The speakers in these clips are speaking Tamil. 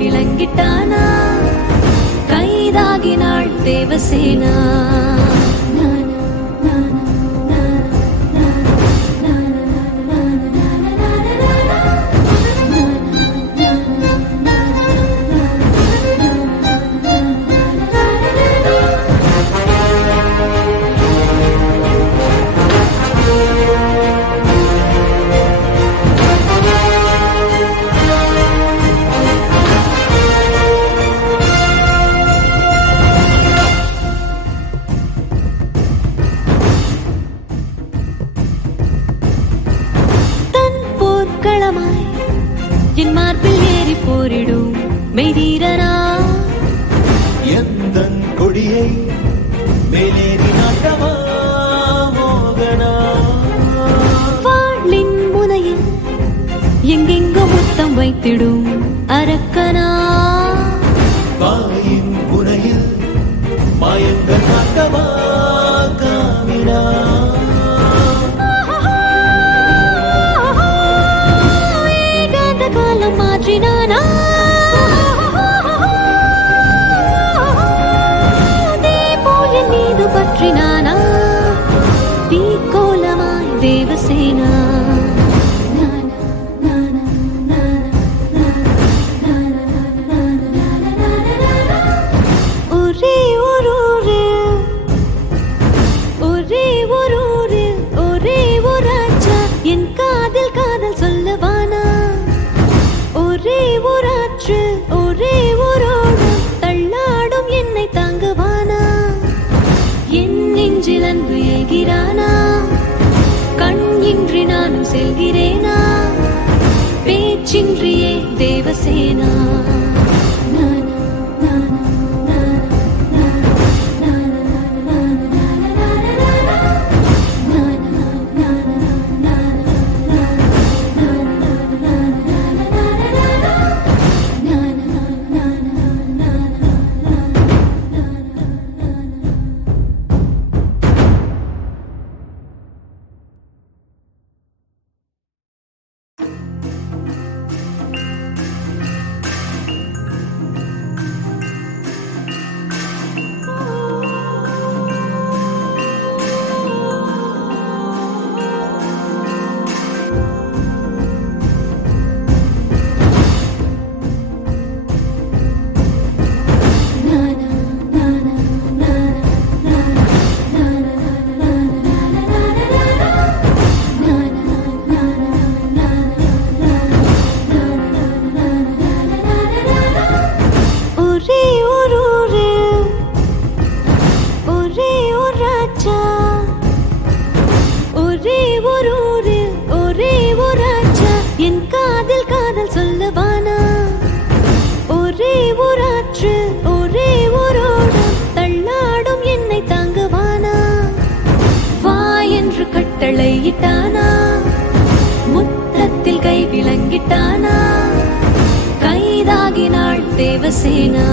விளங்கிட்டானா கைதாகினாள் தேவசேனா. என் மார்பில் ஏறி போரிடும் மெய்தீரனா எந்தன் கொடியை மேலேறி நாட்டமா மோகனா. வாளின் முனையில் எங்கெங்கோ முத்தம் வைத்திடும் அரக்கனா. வாயின் முனையில் மாயங்கள் நாட்டமா காமினா. மாற்றினானா போல் என் மீது பற்றினானா தீக்கோலமாய் தேவசேனா. ஒரே ஒரு ஒரே ஒரு ராஜா என் காதில் காதல் சொல்லவானா. ஒரே ஒரு ஆற்று ஒரே ஒரு தள்ளாடும் என்னை தாங்குவானா. என் நெஞ்சில் அன்பு ஏகிறானா கண் இன்றி நானும் செல்கிறேனா பேச்சின்றியே தேவசேனா. கட்டளையிட்டானா முத்தத்தில் கை விளங்கிட்டானா கைதாகினாள் தேவசேனா.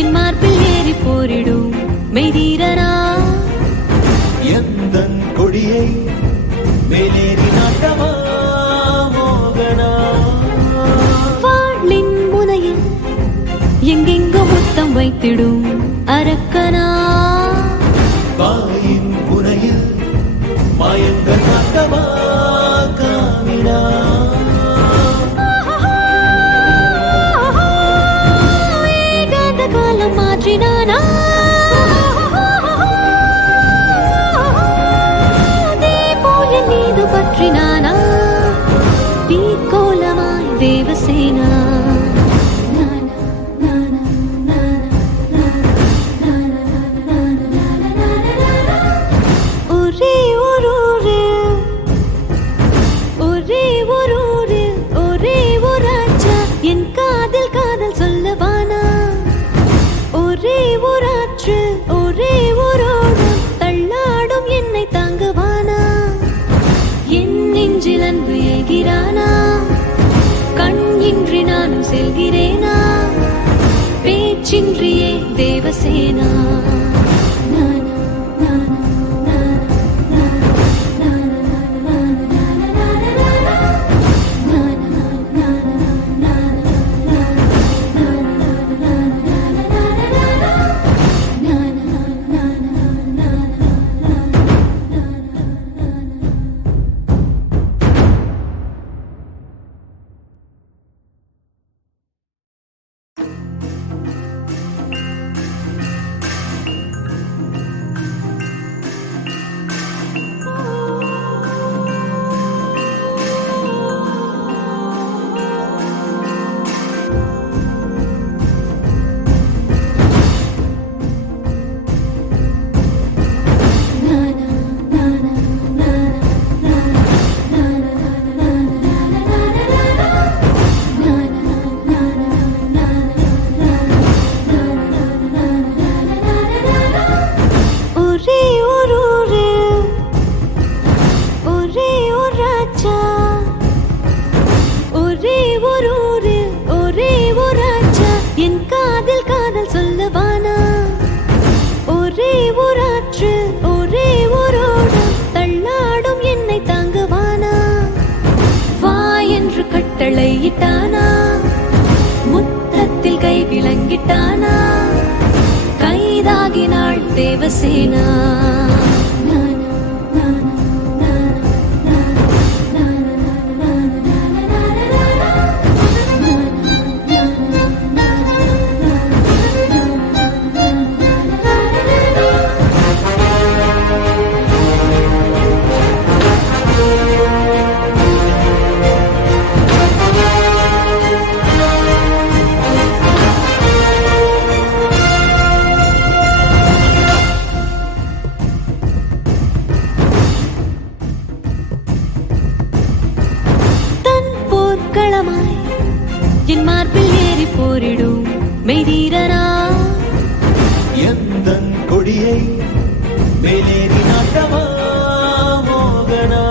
என் மார்பில் ஏறி போரிடும் மெய்தீரனா எந்தன் கொடியை மேலேறி நாட்டமா மோகனா. வாளின் முனையில் எங்கெங்கோ முத்தம் வைத்திடும் அரக்கனா. வாயின் முனையில் மாயங்கள் நாட்டமா காமினா. காலம் மாற்றினானா போல் என் மீது பற்றினானா தீக்கோலமாய் தேவசேனா. ஒரே ஒரு ஊரில் ஒரே ஒரு ஊரில் ஒரே ஒரு ராஜா என் காதில் காதல் சொல்லவானா ஒரே ஒரு ஆற்று ஒரே ஒரு ஓடம் தள்ளாடும் என்னை தாங்குவானா என் நெஞ்சில் அன்பு ஏகிறானா கண் இன்றி நானும் செல்கிறேனா பேச்சின்றியே தேவசேனா முத்தத்தில் கை விளங்கிட்டானா கைதாகினாள் தேவசேனா என் மார்பில் ஏறி போரிடும் மெய்தீரனா எந்தன் கொடியை மேலேறி நாட்டவா மோகனா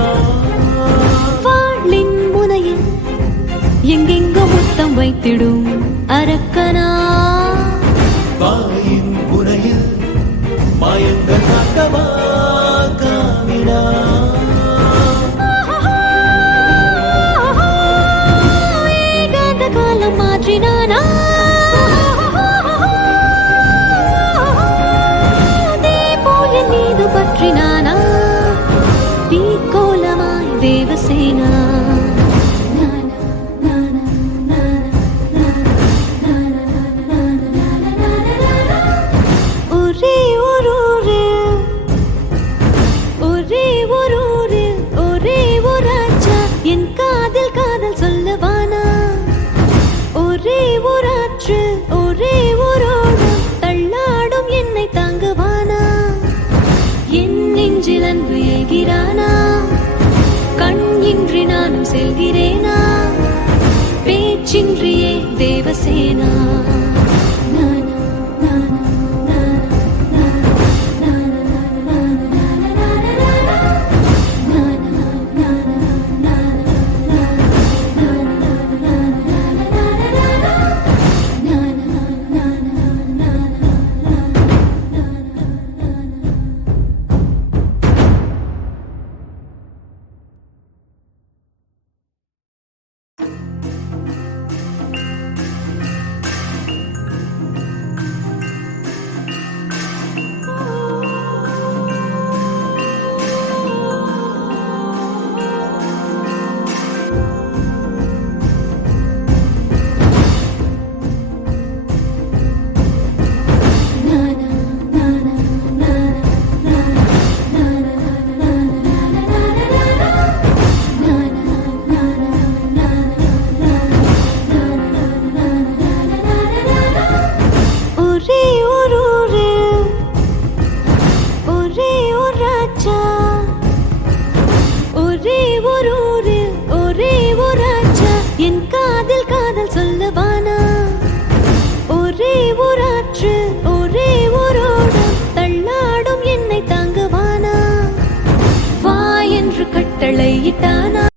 வாளின் முனையில் எங்கெங்கோ முத்தம் வைத்திடும் அரக்கனா வாயின் முனையில் மாயங்கள் நாட்டவா காமினா மாற்றினானா போல் என் மீது பற்றினானா தீக்கோலமாய் தேவசேனா ஒரே ஒரு ஊரில் ஒரே ஒரு ஊரில் ஒரே ஒரு ராஜா என் காதில் காதல் சொல்லவானா ஒரே ஒரு ஆற்று ஒரே ஒரு ஓடம் தள்ளாடும் என்னை தாங்குவானா என் நெஞ்சில் அன்பு ஏகிறானா கண் இன்றி நானும் செல்கிறேனா பேச்சின்றியே தேவசேனா